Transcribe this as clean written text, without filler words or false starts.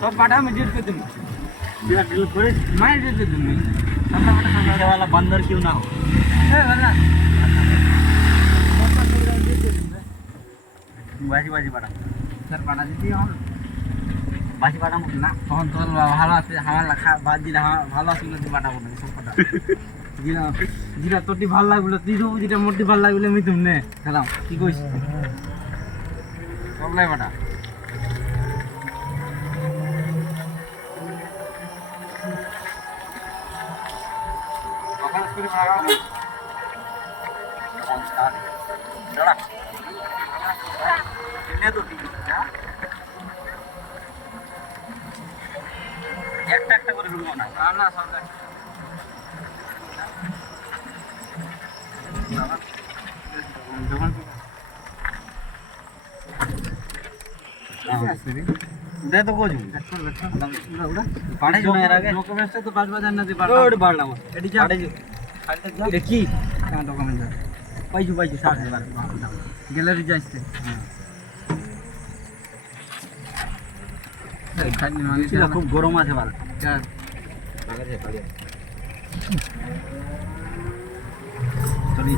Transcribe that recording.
सब बाटा में डिलीट कर दूंगा। डिलीट करे मैं डिलीट कर दूंगा। सब बाटा वाला बंदर क्यों ना हो वाला बाजी बाजी बाटा सर बाटा दीदी हम बाजी बाटा না তখন তোর ভালো আছে আমার লেখা বাদ দিলে ভালো আছে কিন্তু বাটা বলে সব কথা জিরা জিরা তোরটি ভালো লাগলো তুই তো যেটা মোটি ভালো লাগলো আমি তুমি নে খেলাম কি কইছ সবলাই বাটা ওখানে করে মারাও সংস্কার চলা এনে তো ঠিক আছে একটা একটা করে ঢুকবো না না সবলাই दे तो कोच उड़ा पाड़े जो मेरा आगे डॉक्यूमेंट्स तो 5 बजे ना दे रोड बाड़ना मत एडी जा पाड़े जो खाली जा देखी हां डॉक्यूमेंट पाइजू पाइजू 60 गैलरी जाइते हां खाली मांगे ছিল খুব গরম আছে বাল चार চলি